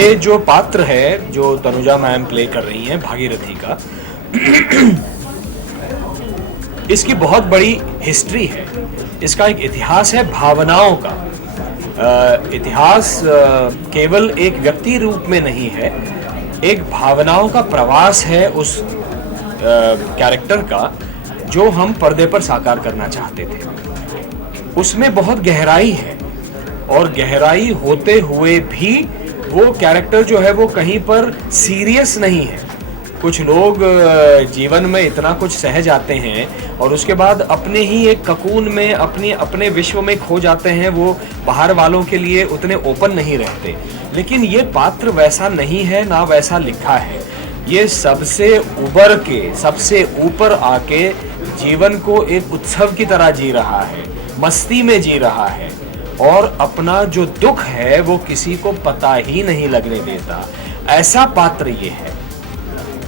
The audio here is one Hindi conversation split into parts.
ये जो पात्र है जो तनुजा मैम प्ले कर रही हैं भागीरथी का, इसकी बहुत बड़ी हिस्ट्री है। इसका एक इतिहास है भावनाओं का। इतिहास केवल एक व्यक्ति रूप में नहीं है, एक भावनाओं का प्रवास है उस कैरेक्टर का जो हम पर्दे पर साकार करना चाहते थे। उसमें बहुत गहराई है और गहराई होते हुए भी वो कैरेक्टर जो है वो कहीं पर सीरियस नहीं है। कुछ लोग जीवन में इतना कुछ सह जाते हैं और उसके बाद अपने ही एक ककून में अपने विश्व में खो जाते हैं, वो बाहर वालों के लिए उतने ओपन नहीं रहते। लेकिन ये पात्र वैसा नहीं है, ना वैसा लिखा है। ये सबसे उबर के, सबसे ऊपर आके जीवन को एक उत्सव की तरह जी रहा है, मस्ती में जी रहा है और अपना जो दुख है वो किसी को पता ही नहीं लगने देता। ऐसा पात्र ये है।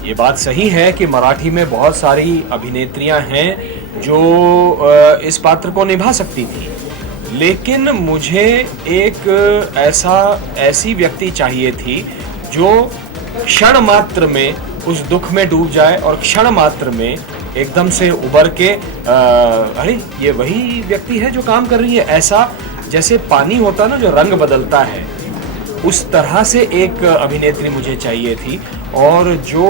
ये बात सही है कि मराठी में बहुत सारी अभिनेत्रियां हैं जो इस पात्र को निभा सकती थी, लेकिन मुझे एक ऐसी व्यक्ति चाहिए थी जो क्षण मात्र में उस दुख में डूब जाए और क्षण मात्र में एकदम से उबर के अरे ये वही व्यक्ति है जो काम कर रही है, ऐसा जैसे पानी होता ना जो रंग बदलता है, उस तरह से एक अभिनेत्री मुझे चाहिए थी। और जो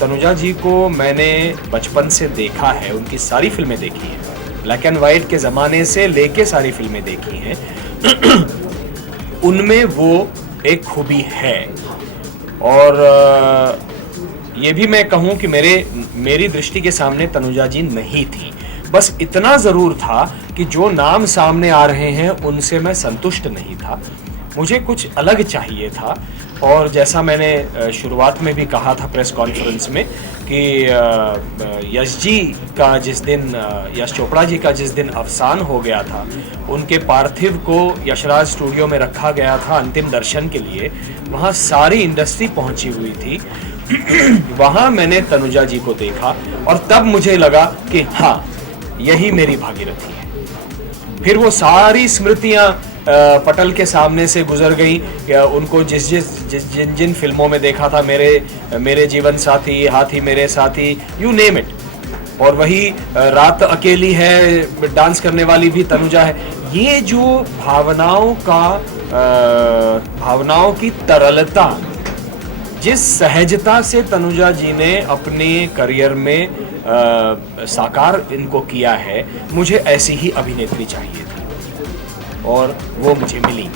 तनुजा जी को मैंने बचपन से देखा है, उनकी सारी फिल्में देखी हैं, ब्लैक एंड वाइट के ज़माने से लेके सारी फिल्में देखी हैं, उनमें वो एक खूबी है। और ये भी मैं कहूँ कि मेरी दृष्टि के सामने तनुजा जी नहीं थी। बस इतना ज़रूर था कि जो नाम सामने आ रहे हैं उनसे मैं संतुष्ट नहीं था, मुझे कुछ अलग चाहिए था। और जैसा मैंने शुरुआत में भी कहा था प्रेस कॉन्फ्रेंस में कि यश चोपड़ा जी का जिस दिन अवसान हो गया था, उनके पार्थिव को यशराज स्टूडियो में रखा गया था अंतिम दर्शन के लिए। वहाँ सारी इंडस्ट्री पहुँची हुई थी। वहाँ मैंने तनुजा जी को देखा और तब मुझे लगा कि हाँ, यही मेरी भागीरथी है। फिर वो सारी स्मृतियाँ पटल के सामने से गुजर गई। उनको जिन फिल्मों में देखा था, मेरे जीवन साथी, हाथी मेरे साथी, यू नेम इट, और वही रात अकेली है, डांस करने वाली भी तनुजा है। ये जो भावनाओं की तरलता, जिस सहजता से तनुजा जी ने अपने करियर में साकार इनको किया है, मुझे ऐसी ही अभिनेत्री चाहिए थी और वो मुझे मिली।